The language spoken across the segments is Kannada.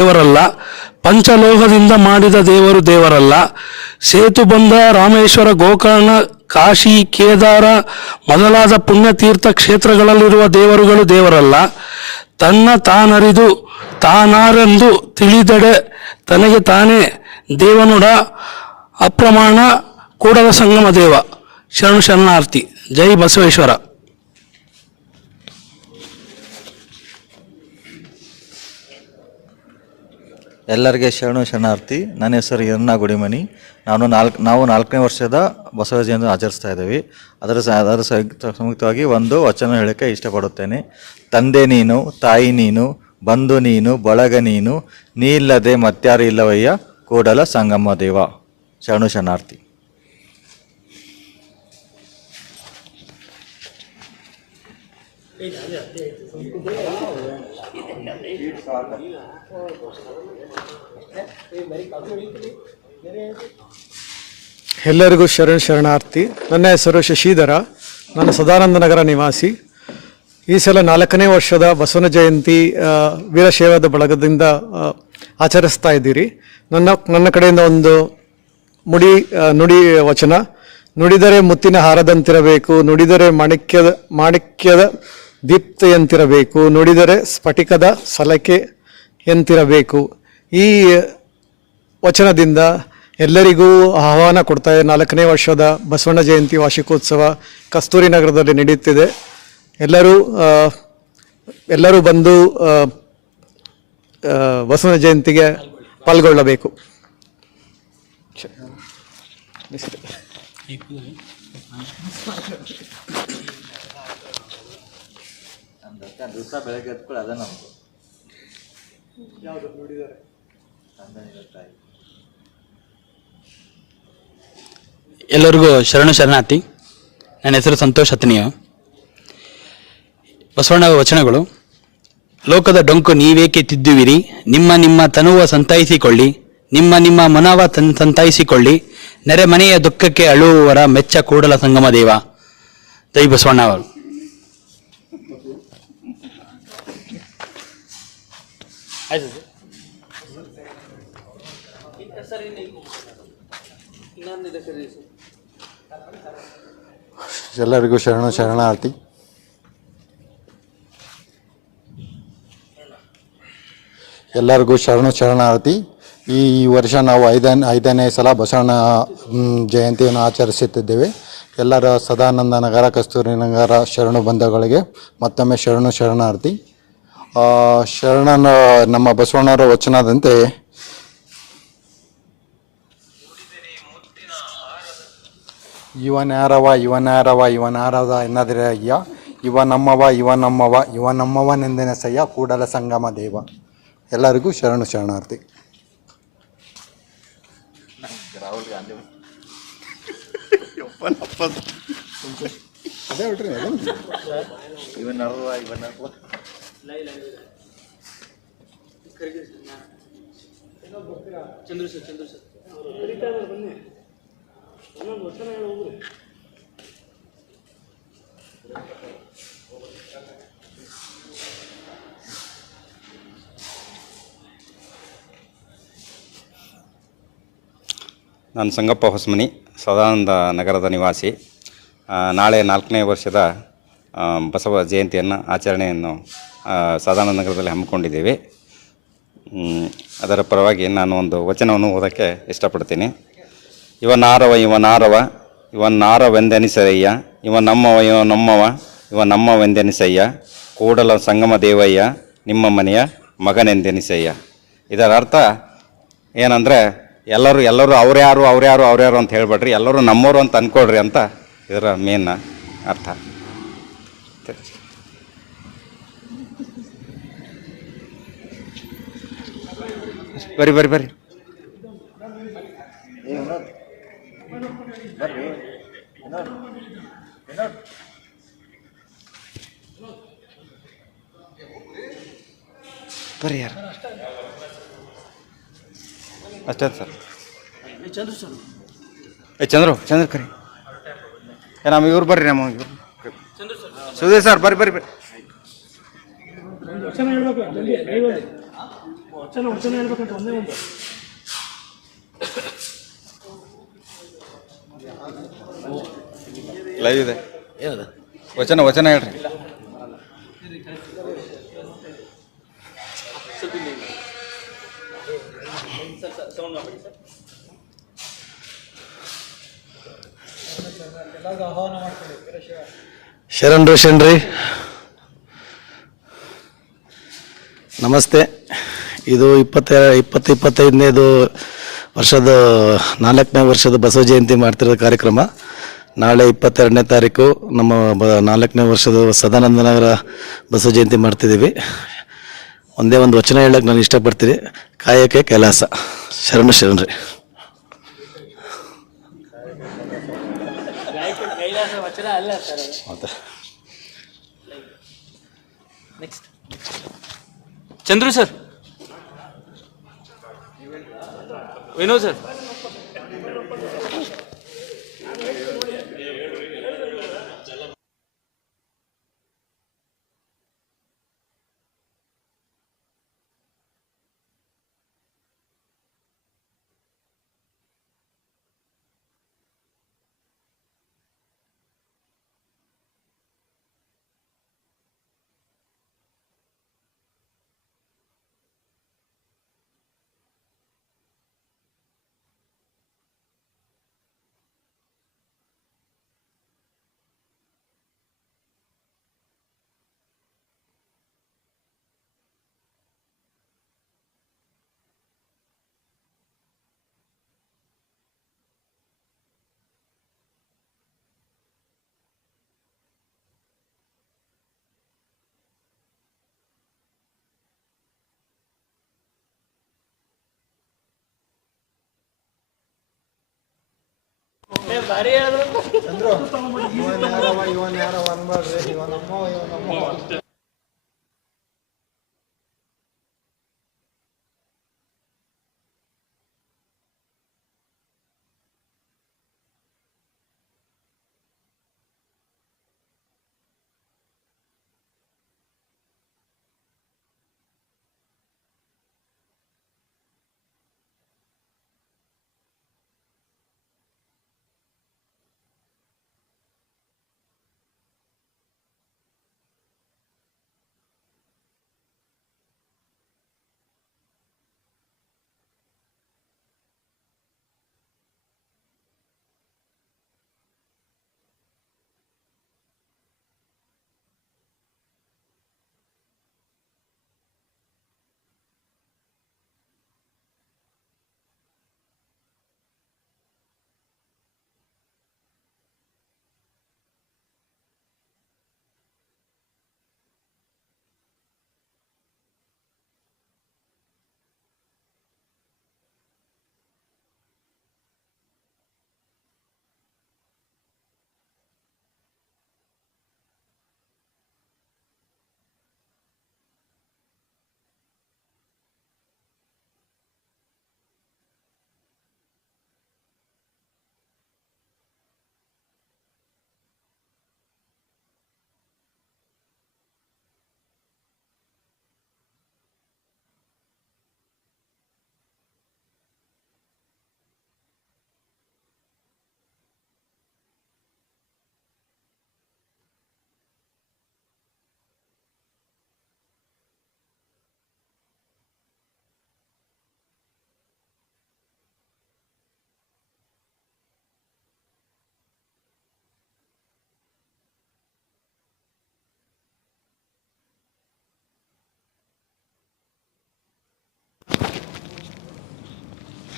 ದೇವರಲ್ಲ, ಪಂಚಲೋಹದಿಂದ ಮಾಡಿದ ದೇವರು ದೇವರಲ್ಲ. ಸೇತು ಸೇತುಬಂಧ ರಾಮೇಶ್ವರ ಗೋಕರ್ಣ, ಕಾಶಿ, ಕೇದಾರ ಮೊದಲಾದ ಪುಣ್ಯತೀರ್ಥ ಕ್ಷೇತ್ರಗಳಲ್ಲಿರುವ ದೇವರುಗಳು ದೇವರಲ್ಲ. ತನ್ನ ತಾನರಿದು, ತಾನಾರೆಂದು ತಿಳಿದಡೆ ತನಗೆ ತಾನೇ ದೇವನುಡ, ಅಪ್ರಮಾಣ ಕೂಡದ ಸಂಗಮ ದೇವ. ಶರಣು ಶರಣಾರ್ಥಿ. ಜೈ ಬಸವೇಶ್ವರ. ಎಲ್ಲರಿಗೆ ಶರಣು ಶರಣಾರ್ಥಿ, ನನ್ನ ಹೆಸರು ಎನ್ನ ಗುಡಿಮನಿ. ನಾನು ನಾಲ್ಕು, ನಾವು ನಾಲ್ಕನೇ ವರ್ಷದ ಬಸವ ಜಯಂತಿ ಆಚರಿಸ್ತಾ ಇದ್ದೀವಿ. ಅದರ ಅದರ ಸಂಯುಕ್ತ- ಸಂಯುಕ್ತವಾಗಿ ಒಂದು ವಚನ ಹೇಳಕ್ಕೆ ಇಷ್ಟಪಡುತ್ತೇನೆ. ತಂದೆ ನೀನು, ತಾಯಿ ನೀನು, ಬಂಧು ನೀನು, ಬಳಗ ನೀನು ನೀ ಇಲ್ಲದೆ ಮತ್ಯಾರು ಇಲ್ಲವಯ್ಯ, ಕೂಡಲ ಸಂಗಮ ದೇವ. ಶರಣು ಶರಣಾರ್ಥಿ. ಎಲ್ಲರಿಗೂ ಶರಣ ಶರಣಾರ್ಥಿ. ನನ್ನ ಹೆಸರು ಶಶಿಧರ. ನಾನು ಸದಾನಂದ ನಗರ ನಿವಾಸಿ. ಈ ಸಲ ನಾಲ್ಕನೇ ವರ್ಷದ ಬಸವನ ಜಯಂತಿ ವೀರಶೈವದ ಬಳಗದಿಂದ ಆಚರಿಸ್ತಾ ಇದ್ದೀರಿ. ನನ್ನ ನನ್ನ ಕಡೆಯಿಂದ ಒಂದು ಮುಡಿ ನುಡಿ ವಚನ. ನುಡಿದರೆ ಮುತ್ತಿನ ಹಾರದಂತಿರಬೇಕು, ನುಡಿದರೆ ಮಾಣಿಕ್ಯದ ಮಾಣಿಕ್ಯದ ದೀಪ್ತೆಯಂತಿರಬೇಕು, ನುಡಿದರೆ ಸ್ಫಟಿಕದ ಸಲಕೆ ಎಂತಿರಬೇಕು. ಈ ವಚನದಿಂದ ಎಲ್ಲರಿಗೂ ಆಹ್ವಾನ ಕೊಡ್ತಾ ಇದೆ ನಾಲ್ಕನೇ ವರ್ಷದ ಬಸವಣ್ಣ ಜಯಂತಿ ವಾರ್ಷಿಕೋತ್ಸವ ಕಸ್ತೂರಿ ನಗರದಲ್ಲಿ ನಡೆಯುತ್ತಿದೆ. ಎಲ್ಲರೂ ಎಲ್ಲರೂ ಬಂದು ಬಸವನ ಜಯಂತಿಗೆ ಪಾಲ್ಗೊಳ್ಳಬೇಕು. ಬೆಳಗ್ಗೆ ಅದೇ ನಮ್ಮದು ಎಲ್ಲರಿಗೂ ಶರಣು ಶರಣಾರ್ಥಿ. ನನ್ನ ಹೆಸರು ಸಂತೋಷ್ ಅತ್ನಿಯ ಬಸವಣ್ಣ ವಚನಗಳು. ಲೋಕದ ಡೊಂಕು ನೀವೇಕೆ ತಿದ್ದುವಿರಿ? ನಿಮ್ಮ ನಿಮ್ಮ ತನುವ ಸಂತಾಯಿಸಿಕೊಳ್ಳಿ ನಿಮ್ಮ ನಿಮ್ಮ ಮನವ ತನ್ ಸಂತಾಯಿಸಿಕೊಳ್ಳಿ ನೆರೆ ಮನೆಯ ದುಃಖಕ್ಕೆ ಅಳುವವರ ಮೆಚ್ಚ ಕೂಡಲ ಸಂಗಮ ದೇವ. ದೈ ಬಸವಣ್ಣ ಅವರು. ಎಲ್ಲರಿಗೂ ಶರಣ ಶರಣಾರ್ಥಿ. ಎಲ್ಲರಿಗೂ ಶರಣ ಶರಣಾರ್ಥಿ. ಈ ವರ್ಷ ನಾವು ಐದನೇ ಐದನೇ ಸಲ ಬಸವಣ್ಣ ಜಯಂತಿಯನ್ನು ಆಚರಿಸುತ್ತಿದ್ದೇವೆ. ಎಲ್ಲರ ಸದಾನಂದ ನಗರ ಕಸ್ತೂರಿ ನಗರ ಶರಣು ಬಂಧುಗಳಿಗೆ ಮತ್ತೊಮ್ಮೆ ಶರಣು ಶರಣಾರ್ಥಿ. ಶರಣನ ನಮ್ಮ ಬಸವಣ್ಣರ ವಚನದಂತೆ ಇವನ್ಯಾರವ ಇವನಾರವ ಇವನಾರದ ಎನ್ನದಿರ ಅಯ್ಯ. ಇವ ನಮ್ಮವ ಇವ ನಮ್ಮವ ಇವ ನಮ್ಮವನೆಂದೆನಸಯ್ಯ ಕೂಡಲ ಸಂಗಮ ದೇವ. ಎಲ್ಲರಿಗೂ ಶರಣು ಶರಣಾರ್ಥಿ. ಇವನರ್ವ ಇವನರ್ವ ನಾನು ಸಂಗಪ್ಪ ಹೊಸಮನಿ, ಸದಾನಂದ ನಗರದ ನಿವಾಸಿ. ನಾಳೆ ನಾಲ್ಕನೇ ವರ್ಷದ ಬಸವ ಜಯಂತಿಯನ್ನು, ಆಚರಣೆಯನ್ನು ಸದಾನಂದ ನಗರದಲ್ಲಿ ಹಮ್ಮಿಕೊಂಡಿದ್ದೀವಿ. ಅದರ ಪರವಾಗಿ ನಾನು ಒಂದು ವಚನವನ್ನು ಓದೋಕ್ಕೆ ಇಷ್ಟಪಡ್ತೀನಿ. ಇವನಾರವ ಇವನಾರವ ಇವನಾರವೆಂದೆನಿಸಯ್ಯ ಇವ ನಮ್ಮವ ಇವ ನಮ್ಮವ, ಇವ ನಮ್ಮವೆಂದೆನಿಸಯ್ಯ. ಕೂಡಲ ಸಂಗಮ ದೇವಯ್ಯ, ನಿಮ್ಮ ಮನೆಯ ಮಗನೆಂದೆನಿಸಯ್ಯ. ಇದರ ಅರ್ಥ ಏನಂದರೆ, ಎಲ್ಲರೂ ಎಲ್ಲರೂ ಅವ್ರ್ಯಾರು ಅವ್ರ್ಯಾರು ಅವ್ರ್ಯಾರು ಅಂತ ಹೇಳ್ಬೇಡ್ರಿ. ಎಲ್ಲರೂ ನಮ್ಮವರು ಅಂತ ಅಂದ್ಕೊಡ್ರಿ ಅಂತ ಇದರ ಮೇನ್ ಅರ್ಥ. ಬರ್ರಿ. ಬರ್ರಿ ಬರ್ರಿ ಬರ್ರಿ ಯಾರು? ಅಷ್ಟೇ ಸರ್. ಏ ಚಂದ್ರು ಚಂದ್ರ ಕರಿ. ಏ ನಮ್ಮ ಇವ್ರು ಬರ್ರಿ ನಮ್ಮ ಇವ್ರು. ಸುಧೀರ್ ಸರ್ ಬರ್ರಿ ಬರ್ರಿ ಬರ್ರಿ. ವಚನ ವಚನ ಹೇಳ್ಬೇಕಂತ ಒಂದೇ ಒಂದು. ಲೈವ್ ಇದೆ. ವಚನ ವಚನ ಹೇಳ್ರಿ. ಶರಣ್ ರೋಷನ್ ರೀ. ನಮಸ್ತೆ. ಇದು ಇಪ್ಪತ್ತ ಇಪ್ಪತ್ತು ಇಪ್ಪತ್ತೈದನೇದು ವರ್ಷದ ನಾಲ್ಕನೇ ವರ್ಷದ ಬಸವ ಜಯಂತಿ ಮಾಡ್ತಿರೋ ಕಾರ್ಯಕ್ರಮ. ನಾಳೆ ಇಪ್ಪತ್ತೆರಡನೇ ತಾರೀಕು ನಮ್ಮ ಬ ನಾಲ್ಕನೇ ವರ್ಷದ ಸದಾನಂದನಗರ ಬಸವ ಜಯಂತಿ ಮಾಡ್ತಿದ್ದೀವಿ. ಒಂದೇ ಒಂದು ವಚನ ಹೇಳಕ್ಕೆ ನಾನು ಇಷ್ಟಪಡ್ತೀನಿ. ಕಾಯಕ್ಕೆ ಕೈಲಾಸ. ಶರಣ ಶರಣ್ರಿ ಚಂದ್ರು ಸರ್. ವಿನೋದ್ ಸರ್. ಬಾರಿ ಚಂದ್ರು ಇವನ್ ಯಾರವ ಇವನ್ ಯಾರವ ಅನ್ಬಾರ್ದು ಇವನಮ್ಮ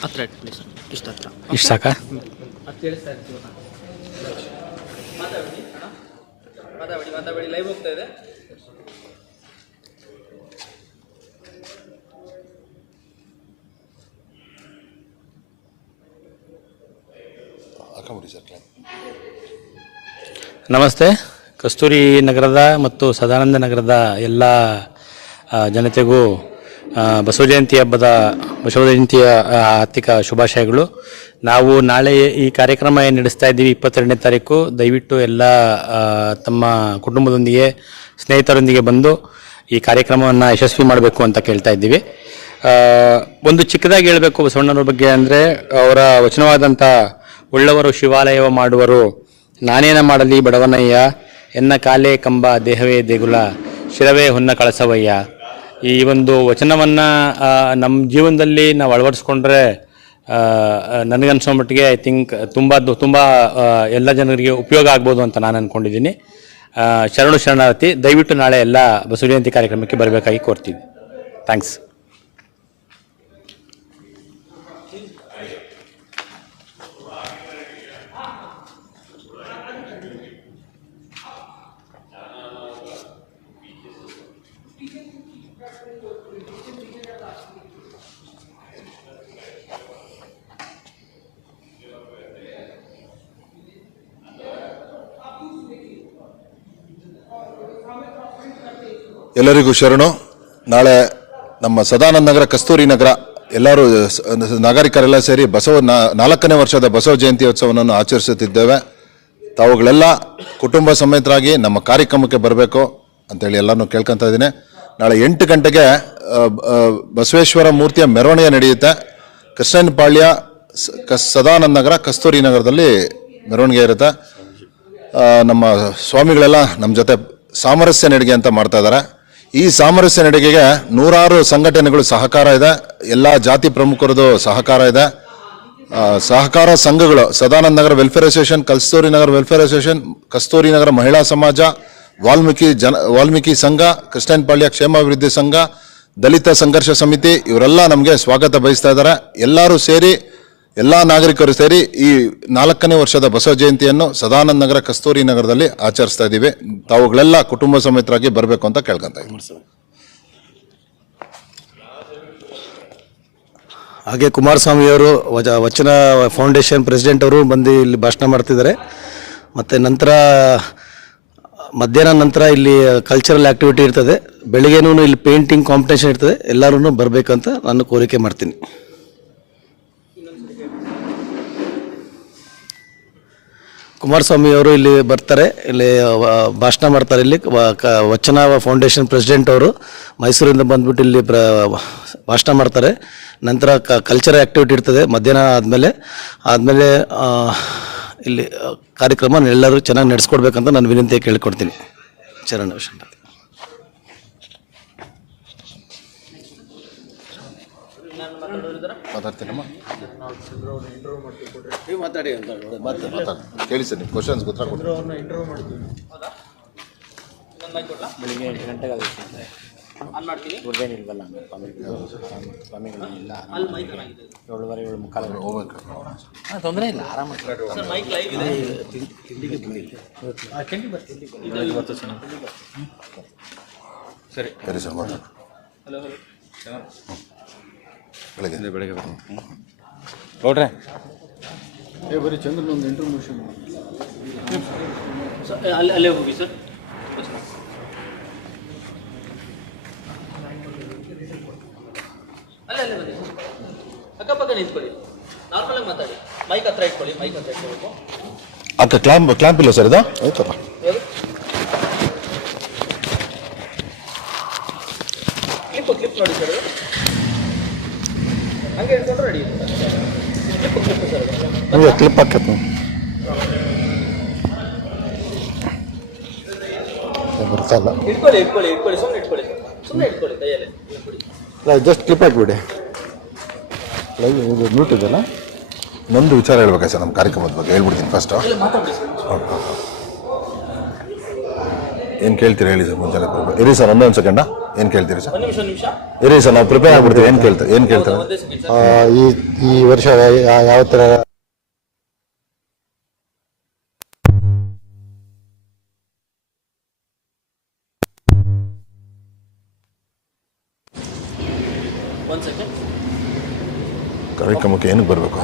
ಹತ್ರ ಇಷ್ಟ ಹತ್ರ. ಇಷ್ಟು ಸಾಕಾ? ಮಾತಾಡಿ ಮಾತಾಡಿ ಲೈವ್ ಹೋಗ್ತಾ ಇದೆ. ನಮಸ್ತೆ. ಕಸ್ತೂರಿ ನಗರದ ಮತ್ತು ಸದಾನಂದ ನಗರದ ಎಲ್ಲ ಜನತೆಗೂ ಬಸವ ಜಯಂತಿ ಹಬ್ಬದ ಬಸವ ಜಯಂತಿಯ ಆರ್ಥಿಕ ಶುಭಾಶಯಗಳು. ನಾವು ನಾಳೆ ಈ ಕಾರ್ಯಕ್ರಮ ಏನು ನಡೆಸ್ತಾ ಇದ್ದೀವಿ ಇಪ್ಪತ್ತೆರಡನೇ ತಾರೀಕು. ದಯವಿಟ್ಟು ಎಲ್ಲ ತಮ್ಮ ಕುಟುಂಬದೊಂದಿಗೆ, ಸ್ನೇಹಿತರೊಂದಿಗೆ ಬಂದು ಈ ಕಾರ್ಯಕ್ರಮವನ್ನು ಯಶಸ್ವಿ ಮಾಡಬೇಕು ಅಂತ ಕೇಳ್ತಾ ಇದ್ದೀವಿ. ಒಂದು ಚಿಕ್ಕದಾಗಿ ಹೇಳಬೇಕು ಬಸವಣ್ಣನವ್ರ ಬಗ್ಗೆ ಅಂದರೆ, ಅವರ ವಚನವಾದಂಥ ಉಳ್ಳವರು ಶಿವಾಲಯ ಮಾಡುವರು, ನಾನೇನ ಮಾಡಲಿ ಬಡವನಯ್ಯ, ಎನ್ನ ಕಾಲೇ ಕಂಬ ದೇಹವೇ ದೇಗುಲ, ಶಿರವೇ ಹೊನ್ನ ಕಳಸವಯ್ಯ ಈ ಒಂದು ವಚನವನ್ನು ನಮ್ಮ ಜೀವನದಲ್ಲಿ ನಾವು ಅಳವಡಿಸ್ಕೊಂಡ್ರೆ ನನಗನ್ಸೋ ಮಟ್ಟಿಗೆ ಐ ಥಿಂಕ್ ತುಂಬ ತುಂಬ ಎಲ್ಲ ಜನರಿಗೆ ಉಪಯೋಗ ಆಗ್ಬೋದು ಅಂತ ನಾನು ಅಂದ್ಕೊಂಡಿದ್ದೀನಿ ಶರಣು ಶರಣಾರ್ಥಿ, ದಯವಿಟ್ಟು ನಾಳೆ ಎಲ್ಲ ಬಸವ ಜಯಂತಿ ಕಾರ್ಯಕ್ರಮಕ್ಕೆ ಬರಬೇಕಾಗಿ ಕೋರ್ತೀವಿ ಥ್ಯಾಂಕ್ಸ್ ಎಲ್ಲರಿಗೂ ಶರಣು. ನಾಳೆ ನಮ್ಮ ಸದಾನಂದ ನಗರ, ಕಸ್ತೂರಿ ನಗರ ಎಲ್ಲರೂ ನಾಗರಿಕರೆಲ್ಲ ಸೇರಿ ಬಸವ ನಾಲ್ಕನೇ ವರ್ಷದ ಬಸವ ಜಯಂತಿ ಉತ್ಸವವನ್ನು ಆಚರಿಸುತ್ತಿದ್ದೇವೆ. ತಾವುಗಳೆಲ್ಲ ಕುಟುಂಬ ಸಮೇತರಾಗಿ ನಮ್ಮ ಕಾರ್ಯಕ್ರಮಕ್ಕೆ ಬರಬೇಕು ಅಂತೇಳಿ ಎಲ್ಲರನ್ನೂ ಕೇಳ್ಕೊತಾ ಇದ್ದೀನಿ. ನಾಳೆ ಎಂಟು ಗಂಟೆಗೆ ಬಸವೇಶ್ವರ ಮೂರ್ತಿಯ ಮೆರವಣಿಗೆ ನಡೆಯುತ್ತೆ. ಕೃಷ್ಣನಪಾಳ್ಯ ಸ- ಕ- ಸದಾನಂದ ನಗರ, ಕಸ್ತೂರಿ ನಗರದಲ್ಲಿ ಮೆರವಣಿಗೆ ಇರುತ್ತೆ. ನಮ್ಮ ಸ್ವಾಮಿಗಳೆಲ್ಲ ನಮ್ಮ ಜೊತೆ ಸಾಮರಸ್ಯ ನಡಿಗೆ ಅಂತ ಮಾಡ್ತಾ ಇದ್ದಾರೆ. ಈ ಸಾಮರಸ್ಯ ನಡಿಗೆಗೆ ನೂರಾರು ಸಂಘಟನೆಗಳು ಸಹಕಾರ ಇದೆ. ಎಲ್ಲ ಜಾತಿ ಪ್ರಮುಖರದು ಸಹಕಾರ ಇದೆ. ಸಹಕಾರ ಸಂಘಗಳು, Sadananda Nagar welfare association Kasturi Nagar welfare association Kasturi Nagar Mahila Samaja, Valmiki ಜನ, ವಾಲ್ಮೀಕಿ ಸಂಘ ಕ್ರಿಸ್ಟಿಯನ್ಪಾಳ್ಯ ಕ್ಷೇಮಾಭಿವೃದ್ಧಿ ಸಂಘ, ದಲಿತ ಸಂಘರ್ಷ ಸಮಿತಿ, ಇವರೆಲ್ಲ ನಮಗೆ ಸ್ವಾಗತ ಬಯಸ್ತಾ ಇದ್ದಾರೆ. ಎಲ್ಲರೂ ಸೇರಿ ಎಲ್ಲ ನಾಗರಿಕರು ಸೇರಿ ಈ ನಾಲ್ಕನೇ ವರ್ಷದ ಬಸವ ಜಯಂತಿಯನ್ನು ಸದಾನಂದ ನಗರ ಕಸ್ತೂರಿ ನಗರದಲ್ಲಿ ಆಚರಿಸ್ತಾ ಇದ್ದೀವಿ. ತಾವುಗಳೆಲ್ಲ ಕುಟುಂಬ ಸಮೇತರಾಗಿ ಬರಬೇಕು ಅಂತ ಕೇಳ್ಕೊಂತ ಹಾಗೆ ಕುಮಾರಸ್ವಾಮಿಯವರು ವಜ, ವಚನ ಫೌಂಡೇಶನ್ ಪ್ರೆಸಿಡೆಂಟ್ ಅವರು ಬಂದು ಇಲ್ಲಿ ಭಾಷಣ ಮಾಡ್ತಿದ್ದಾರೆ. ಮತ್ತು ನಂತರ, ಮಧ್ಯಾಹ್ನ ನಂತರ ಇಲ್ಲಿ ಕಲ್ಚರಲ್ ಆ್ಯಕ್ಟಿವಿಟಿ ಇರ್ತದೆ. ಬೆಳಿಗ್ಗೆನೂ ಇಲ್ಲಿ ಪೇಂಟಿಂಗ್ ಕಾಂಪಿಟೇಷನ್ ಇರ್ತದೆ. ಎಲ್ಲರೂ ಬರಬೇಕಂತ ನಾನು ಕೋರಿಕೆ ಮಾಡ್ತೀನಿ. ಕುಮಾರಸ್ವಾಮಿ ಅವರು ಇಲ್ಲಿ ಬರ್ತಾರೆ, ಇಲ್ಲಿ ಭಾಷಣ ಮಾಡ್ತಾರೆ ಇಲ್ಲಿ. ವಚನ ಫೌಂಡೇಶನ್ ಪ್ರೆಸಿಡೆಂಟ್ ಅವರು ಮೈಸೂರಿಂದ ಬಂದ್ಬಿಟ್ಟು ಇಲ್ಲಿ ಭಾಷಣ ಮಾಡ್ತಾರೆ. ನಂತರ ಕ ಕಲ್ಚರ್ ಆ್ಯಕ್ಟಿವಿಟಿ ಇರ್ತದೆ, ಮಧ್ಯಾಹ್ನ ಆದಮೇಲೆ. ಆದಮೇಲೆ ಇಲ್ಲಿ ಕಾರ್ಯಕ್ರಮ ಎಲ್ಲರೂ ಚೆನ್ನಾಗಿ ನಡೆಸ್ಕೊಡ್ಬೇಕಂತ ನಾನು ವಿನಂತಿ ಕೇಳ್ಕೊಡ್ತೀನಿ. ಚರಣ ಶರಣ ಮಾತಾಡಿ ಕೇಳಿ ಸರ್ ನಿಮ್ಮ ಕ್ವಶನ್ಸ್ ಉತ್ತರ ಕೊಡಿ ಬೆಳಿಗ್ಗೆ ಎಂಟು ಗಂಟೆಗೆ ಆಗುತ್ತೆ ಮಾಡ್ತೀನಿ. ಸ್ವಾಮಿಗಳು ಇಲ್ಲ. ಏಳುವರೆ ಏಳು ಮುಕ್ಕಾಲು ತೊಂದರೆ ಇಲ್ಲ ಸರ್ ತಿಂಡಿಗೆ ಬರ್ತೀನಿ ಇವತ್ತು ಸರಿ ಸರಿ ಸರ್ ಮಾತಾಡಿ. ಹಲೋ ಬೆಳಗ್ಗೆ. ಬೆಳಗ್ಗೆ ನೋಡ್ರೆ. ಸರ್ ಅಲ್ಲಿ ಅಲ್ಲೇ ಹೋಗಿ ಸರ್. ಅಲ್ಲೇ ಅಲ್ಲೇ ಬನ್ನಿ ಅಕ್ಕಪಕ್ಕ ನಿಂತ್ಕೊಳ್ಳಿ. ನಾರ್ಮಲಾಗಿ ಮಾತಾಡಿ. ಮೈಕ್ ಹತ್ರ ಇಟ್ಕೊಳ್ಳಿ ಮೈಕ್ ಹತ್ರ ಇಟ್ಕೊಳ್ಬೇಕು ಅಕ್ಕ ಕ್ಲಾಂಪ್ ಕ್ಲಾಂಪ್ ಇಲ್ಲ ಸರ್ ಇದು? ಆಯ್ತಪ್ಪ ಕ್ಲಿಪ್ ಕ್ಲಿಪ್ ನೋಡಿ ಸರ್ ಹಂಗೆ ಹಿಡ್ಕೊಂಡ್ರೆ ರೆಡಿ ಕ್ಲಿಪ್ ಕ್ಲಿಪ್ ಸರ್ ನಿಮಗೆ ಕ್ಲಿಪ್ ಹಾಕತ್ ಬರ್ತಲ್ಲ ಇಲ್ಲ ಇಟ್ಕೊಳ್ಳಿ ಇಟ್ಕೊಳ್ಳಿ ಇಟ್ಕೊಳ್ಳಿ ಸುಮ್ಮನೆ ಇಟ್ಕೊಳ್ಳಿ. ಸುಮ್ಮನೆ ಇಟ್ಕೊಳ್ಳಿ ಕೈಯಲ್ಲಿ. ಇಟ್ಕೊಳ್ಳಿ ಜಸ್ಟ್ ಕ್ಲಿಪ್ ಹಾಕಿಬಿಡಿ. ಲೈವ್ ಇದು ಮ್ಯೂಟ್ ಇದೆಯಲ್ಲ? ನಂದು ವಿಚಾರ ಹೇಳ್ಬೇಕಾ ಸರ್ ನಮ್ಮ ಕಾರ್ಯಕ್ರಮದ ಬಗ್ಗೆ? ಹೇಳ್ಬಿಡ್ತೀನಿ ಫಸ್ಟು ಏನು ಕೇಳ್ತೀರಿ ಹೇಳಿ ಸರ್ ಮುಂಚೆ ಇರಿ ಸರ್ ಒಂದೊಂದು ಸೆಕೆಂಡ ಏನು ಕೇಳ್ತೀರಿ ಸರ್? ಒಂದು ನಿಮಿಷ ಒಂದು ನಿಮಿಷ. ಇರಿ ಸರ್ ನಾವು ಪ್ರಿಪೇರ್ ಆಗ್ಬಿಡ್ತೀವಿ. ಏನು ಕೇಳ್ತಾರೆ ಏನು ಕೇಳ್ತಾರೆ ಆ, ಈ ಈ ವರ್ಷ ಯಾವ ಥರ ಒಂದು ಸೆಕೆಂಡ್ ಕಾರ್ಯಕ್ರಮಕ್ಕೆ ಏನಕ್ಕೆ ಬರಬೇಕು?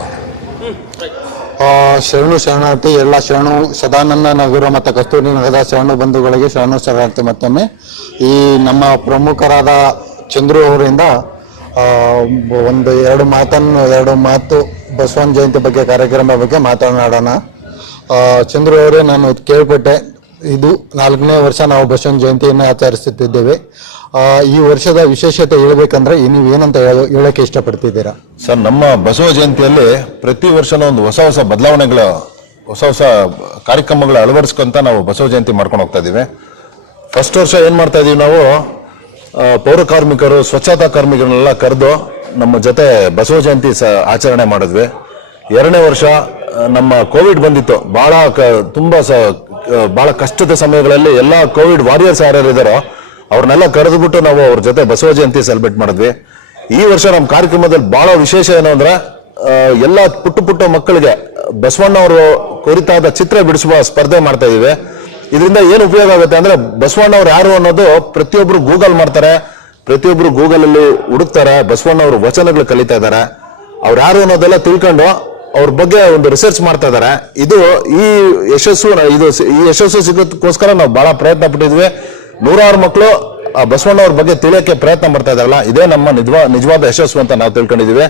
ಹ್ಞೂ ರೈಟ್ ಆ, ಶರಣು ಶರಣಾರ್ಥಿ ಎಲ್ಲ ಶರಣು ಸದಾನಂದ ನಗರ ಮತ್ತು ಕಸ್ತೂರಿ ನಗರದ ಶರಣು ಬಂಧುಗಳಿಗೆ ಶರಣು ಶರಣಾರ್ಥಿ ಮತ್ತೊಮ್ಮೆ. ಈ ನಮ್ಮ ಪ್ರಮುಖರಾದ ಚಂದ್ರು ಅವರಿಂದ ಆ, ಒಂದು ಎರಡು ಮಾತನ್ನು ಎರಡು ಮಾತು ಬಸವನ ಜಯಂತಿ ಬಗ್ಗೆ ಕಾರ್ಯಕ್ರಮ ಬಗ್ಗೆ ಮಾತನಾಡೋಣ. ಆ, ಚಂದ್ರು ಅವರೇ ನಾನು ಕೇಳ್ಪಟ್ಟೆ. ಇದು ನಾಲ್ಕನೇ ವರ್ಷ ನಾವು ಬಸವನ ಜಯಂತಿಯನ್ನು ಆಚರಿಸುತ್ತಿದ್ದೇವೆ. ಈ ವರ್ಷದ ವಿಶೇಷತೆ ಹೇಳ್ಬೇಕಂದ್ರೆ ಹೇಳೋ ಹೇಳಕ್ಕೆ ಇಷ್ಟಪಡ್ತಿದ್ದೀರಾ? ಸರ್, ನಮ್ಮ ಬಸವ ಜಯಂತಿಯಲ್ಲಿ ಪ್ರತಿ ವರ್ಷನೂ ಒಂದು ಹೊಸ ಹೊಸ ಬದಲಾವಣೆಗಳ, ಹೊಸ ಹೊಸ ಕಾರ್ಯಕ್ರಮಗಳ ಅಳವಡಿಸ್ಕೊಂತ ನಾವು ಬಸವ ಜಯಂತಿ ಮಾಡ್ಕೊಂಡು ಹೋಗ್ತಾ ಇದ್ದೀವಿ. ಫಸ್ಟ್ ವರ್ಷ ಏನು ಮಾಡ್ತಾ ಇದೀವಿ ನಾವು ಪೌರ ಕಾರ್ಮಿಕರು, ಸ್ವಚ್ಛತಾ ಕಾರ್ಮಿಕರನ್ನೆಲ್ಲ ಕರೆದು ನಮ್ಮ ಜೊತೆ ಬಸವ ಜಯಂತಿ ಸ ಆಚರಣೆ ಮಾಡಿದ್ವಿ. ಎರಡನೇ ವರ್ಷ ನಮ್ಮ ಕೋವಿಡ್ ಬಂದಿತ್ತು. ಬಹಳ ಕ ತುಂಬ ಸ ಭಾಳ ಕಷ್ಟದ ಸಮಯಗಳಲ್ಲಿ ಎಲ್ಲ ಕೋವಿಡ್ ವಾರಿಯರ್ಸ್ ಯಾರ್ಯಾರು ಇದ್ದಾರೋ ಅವ್ರನ್ನೆಲ್ಲ ಕರೆದುಬಿಟ್ಟು ನಾವು ಅವ್ರ ಜೊತೆ ಬಸವ ಜಯಂತಿ ಸೆಲೆಬ್ರೇಟ್ ಮಾಡಿದ್ವಿ. ಈ ವರ್ಷ ನಮ್ಮ ಕಾರ್ಯಕ್ರಮದಲ್ಲಿ ಬಹಳ ವಿಶೇಷ ಏನು ಅಂದ್ರೆ ಎಲ್ಲ ಪುಟ್ಟ ಪುಟ್ಟ ಮಕ್ಕಳಿಗೆ ಬಸವಣ್ಣ ಅವರು ಕುರಿತಾದ ಚಿತ್ರ ಬಿಡಿಸುವ ಸ್ಪರ್ಧೆ ಮಾಡ್ತಾ ಇದೀವಿ. ಇದರಿಂದ ಏನು ಉಪಯೋಗ ಆಗುತ್ತೆ ಅಂದ್ರೆ, ಬಸವಣ್ಣ ಅವ್ರು ಯಾರು ಅನ್ನೋದು ಪ್ರತಿಯೊಬ್ರು ಗೂಗಲ್ ಮಾಡ್ತಾರೆ. ಪ್ರತಿಯೊಬ್ರು ಗೂಗಲ್ ಅಲ್ಲಿ ಹುಡುಕ್ತಾರೆ. ಅವರು ವಚನಗಳು ಕಲಿತಾ ಇದ್ದಾರೆ. ಅವ್ರು ಯಾರು ಅನ್ನೋದೆಲ್ಲ ತಿಳ್ಕೊಂಡು ಅವ್ರ ಬಗ್ಗೆ ಒಂದು ರಿಸರ್ಚ್ ಮಾಡ್ತಾ ಇದ್ದಾರೆ. ಇದು ಈ ಯಶಸ್ಸು, ಇದು ಈ ಯಶಸ್ಸು ಸಿಗೋದಕ್ಕೋಸ್ಕರ ನಾವು ಬಹಳ ಪ್ರಯತ್ನ ಪಟ್ಟಿದ್ವಿ. ನೂರಾರು ಮಕ್ಕಳು, ಆ ಬಸವಣ್ಣ ಅವ್ರ ಬಗ್ಗೆ ತಿಳಿಯಕ್ಕೆ ಪ್ರಯತ್ನ ಮಾಡ್ತಾ ಇದ್ದಾರಲ್ಲ, ಇದೇ ನಮ್ಮ ನಿಜವಾ, ನಿಜವಾದ ಯಶಸ್ಸು ಅಂತ ನಾವು ತಿಳ್ಕೊಂಡಿದ್ದೀವಿ.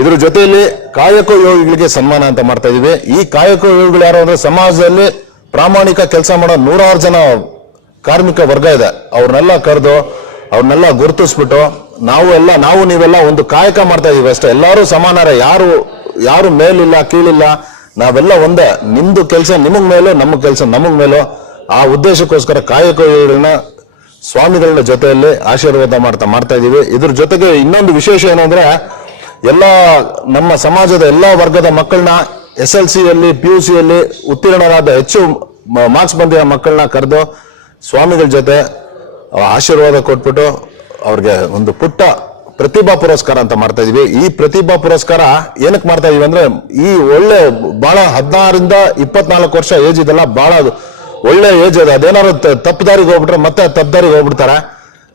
ಇದ್ರ ಜೊತೆಯಲ್ಲಿ ಕಾಯಕ ಯೋಗಿಗಳಿಗೆ ಸನ್ಮಾನ ಅಂತ ಮಾಡ್ತಾ ಇದೀವಿ ಈ ಕಾಯಕ ಯೋಗಿಗಳು ಯಾರು ಅಂದ್ರೆ ಸಮಾಜದಲ್ಲಿ ಪ್ರಾಮಾಣಿಕ ಕೆಲಸ ಮಾಡೋ ನೂರಾರು ಜನ ಕಾರ್ಮಿಕ ವರ್ಗ ಇದೆ. ಅವ್ರನ್ನೆಲ್ಲ ಕರೆದು, ಅವ್ರನ್ನೆಲ್ಲ ಗುರುತಿಸ್ಬಿಟ್ಟು, ನಾವು ಎಲ್ಲ, ನಾವು ನೀವೆಲ್ಲ ಒಂದು ಕಾಯಕ ಮಾಡ್ತಾ ಇದೀವಿ ಅಷ್ಟೇ. ಎಲ್ಲರೂ ಸಮಾನರ, ಯಾರು ಯಾರು ಮೇಲಿಲ್ಲ, ಕೀಳಿಲ್ಲ, ನಾವೆಲ್ಲ ಒಂದೇ. ನಿಮ್ದು ಕೆಲಸ ನಿಮಗ್ ಮೇಲೂ ನಮ್ಮ ಕೆಲಸ ನಮಗ್ ಮೇಲೂ. ಆ ಉದ್ದೇಶಕ್ಕೋಸ್ಕರ ಕಾಯಕ ಸ್ವಾಮಿಗಳ ಜೊತೆಯಲ್ಲಿ ಆಶೀರ್ವಾದ ಮಾಡ್ತಾ ಮಾಡ್ತಾ ಇದ್ದೀವಿ. ಇದ್ರ ಜೊತೆಗೆ ಇನ್ನೊಂದು ವಿಶೇಷ ಏನಂದ್ರೆ ಎಲ್ಲ ನಮ್ಮ ಸಮಾಜದ ಎಲ್ಲಾ ವರ್ಗದ ಮಕ್ಕಳನ್ನ ಎಸ್ ಎಲ್ ಸಿಯಲ್ಲಿ, ಪಿ ಯು ಸಿಯಲ್ಲಿ ಉತ್ತೀರ್ಣರಾದ ಹೆಚ್ಚು ಮಾರ್ಕ್ಸ್ ಬಂದಿರೋ ಮಕ್ಕಳನ್ನ ಕರೆದು ಸ್ವಾಮಿಗಳ ಜೊತೆ ಆಶೀರ್ವಾದ ಕೊಟ್ಬಿಟ್ಟು ಅವ್ರಿಗೆ ಒಂದು ಪುಟ್ಟ ಪ್ರತಿಭಾ ಪುರಸ್ಕಾರ ಅಂತ ಮಾಡ್ತಾ ಇದೀವಿ ಈ ಪ್ರತಿಭಾ ಪುರಸ್ಕಾರ ಏನಕ್ಕೆ ಮಾಡ್ತಾ ಇದೀವಿ ಅಂದ್ರೆ, ಈ ಒಳ್ಳೆ ಬಹಳ ಹದಿನಾರಿಂದ ಇಪ್ಪತ್ನಾಲ್ಕು ವರ್ಷ ಏಜ್ ಇದೆಲ್ಲ ಬಹಳ ಒಳ್ಳೆ ಏಜ್ ಅದು. ಅದೇನಾರು ತಪ್ಪದಾರಿಗೆ ತಪ್ಪು ದಾರಿಗೆ ಹೋಗ್ಬಿಟ್ರೆ ಮತ್ತೆ ತಪ್ಪದಾರಿಗೆ ಹೋಗ್ಬಿಡ್ತಾರೆ?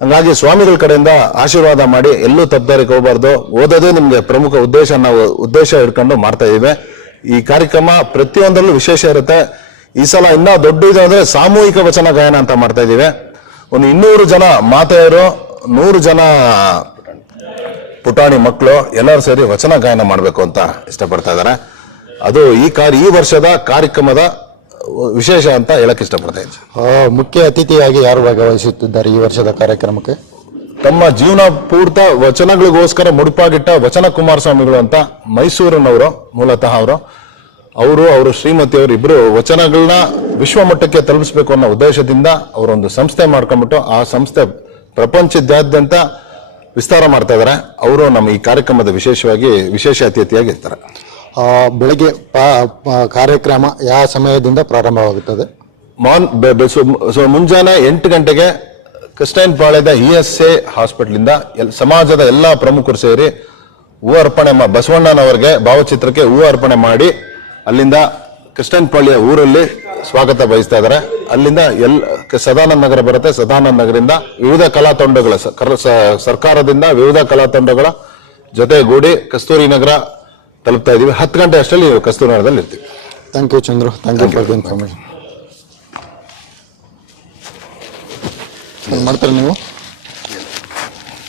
ಹಂಗಾಗಿ ಸ್ವಾಮಿಗಳ ಕಡೆಯಿಂದ ಆಶೀರ್ವಾದ ಮಾಡಿ ಎಲ್ಲೂ ತಪ್ಪದಾರಿಗೆ ಹೋಗಬಾರ್ದು. ಓದೋದೇ ನಿಮಗೆ ಪ್ರಮುಖ ಉದ್ದೇಶ. ನಾವು ಉದ್ದೇಶ ಇಟ್ಕೊಂಡು ಮಾಡ್ತಾ ಇದ್ದೀವಿ. ಈ ಕಾರ್ಯಕ್ರಮ ಪ್ರತಿಯೊಂದರಲ್ಲೂ ವಿಶೇಷ ಇರುತ್ತೆ. ಈ ಸಲ ಇನ್ನ ದೊಡ್ಡ ಇದು ಅಂದ್ರೆ ಸಾಮೂಹಿಕ ವಚನ ಗಾಯನ ಅಂತ ಮಾಡ್ತಾ ಇದೀವಿ ಒಂದು ಇನ್ನೂರು ಜನ ಮಾತೆಯರು, ನೂರು ಜನ ಪುಟಾಣಿ ಮಕ್ಕಳು ಎಲ್ಲರೂ ಸೇರಿ ವಚನ ಗಾಯನ ಮಾಡಬೇಕು ಅಂತ ಇಷ್ಟಪಡ್ತಾ ಇದ್ದಾರೆ. ಅದು ಈ ಕಾರ್ಯ ಈ ವರ್ಷದ ಕಾರ್ಯಕ್ರಮದ ವಿಶೇಷ ಅಂತ ಹೇಳಕ್ ಇಷ್ಟಪಡ್ತಾ ಇದ್ದೆ. ಆ, ಮುಖ್ಯ ಅತಿಥಿಯಾಗಿ ಯಾರು ಭಾಗವಹಿಸುತ್ತಿದ್ದಾರೆ ಈ ವರ್ಷದ ಕಾರ್ಯಕ್ರಮಕ್ಕೆ? ತಮ್ಮ ಜೀವನ ಪೂರ್ತ ವಚನಗಳಿಗೋಸ್ಕರ ಮುಡುಪಾಗಿಟ್ಟ ವಚನ ಕುಮಾರಸ್ವಾಮಿಗಳು ಅಂತ ಮೈಸೂರಿನವರು ಮೂಲತಃ ಅವರು. ಅವರು ಅವರು ಶ್ರೀಮತಿಯವರು ಇಬ್ಬರು ವಚನಗಳನ್ನ ವಿಶ್ವ ಮಟ್ಟಕ್ಕೆ ತಲುಪಿಸಬೇಕು ಅನ್ನೋ ಉದ್ದೇಶದಿಂದ ಅವರೊಂದು ಸಂಸ್ಥೆ ಮಾಡ್ಕೊಂಡ್ಬಿಟ್ಟು ಆ ಸಂಸ್ಥೆ ಪ್ರಪಂಚದಾದ್ಯಂತ ವಿಸ್ತಾರ ಮಾಡ್ತಾ ಇದ್ದಾರೆ ಅವರು ನಮ್ಮ ಈ ಕಾರ್ಯಕ್ರಮದ ವಿಶೇಷವಾಗಿ ವಿಶೇಷ ಅತಿಥಿಯಾಗಿ ಇರ್ತಾರೆ. ಬೆಳಗ್ಗೆ ಕಾರ್ಯಕ್ರಮ ಯಾವ ಸಮಯದಿಂದ ಪ್ರಾರಂಭವಾಗುತ್ತದೆ? ಮಾನ್ ಸೊ ಮುಂಜಾನೆ ಎಂಟು ಗಂಟೆಗೆ ಕ್ರಿಸ್ಟೈನ್ ಪಾಳ್ಯದ ಇ ಎಸ್ ಎ ಹಾಸ್ಪಿಟ್ಲಿಂದ ಸಮಾಜದ ಎಲ್ಲ ಪ್ರಮುಖರು ಸೇರಿ ಹೂ ಅರ್ಪಣೆ ಬಸವಣ್ಣನವರಿಗೆ ಭಾವಚಿತ್ರಕ್ಕೆ ಹೂ ಅರ್ಪಣೆ ಮಾಡಿ ಅಲ್ಲಿಂದ ಕ್ರಿಸ್ಟೈನ್ ಪಾಳ್ಯ ಊರಲ್ಲಿ ಸ್ವಾಗತ ಬಯಸ್ತಾ ಇದ್ದಾರೆ. ಅಲ್ಲಿಂದ ಎಲ್ ಸದಾನಂದ ನಗರ ಬರುತ್ತೆ. ಸದಾನಂದ ನಗರದಿಂದ ವಿವಿಧ ಕಲಾ ತಂಡಗಳ ಸರ್ಕಾರದಿಂದ ವಿವಿಧ ಕಲಾ ತಂಡಗಳ ಜೊತೆಗೂಡಿ ಕಸ್ತೂರಿ ನಗರ ತಲುಪ್ತಾ ಇದೀವಿ ಹತ್ತು ಗಂಟೆ ಅಷ್ಟರಲ್ಲಿ ಕಸ್ತೂರಿನಲ್ಲಿ ಇರ್ತೀವಿ. Thank you Chandru thank you for the information ಮಾಡ್ತಾರೆ ನೀವು?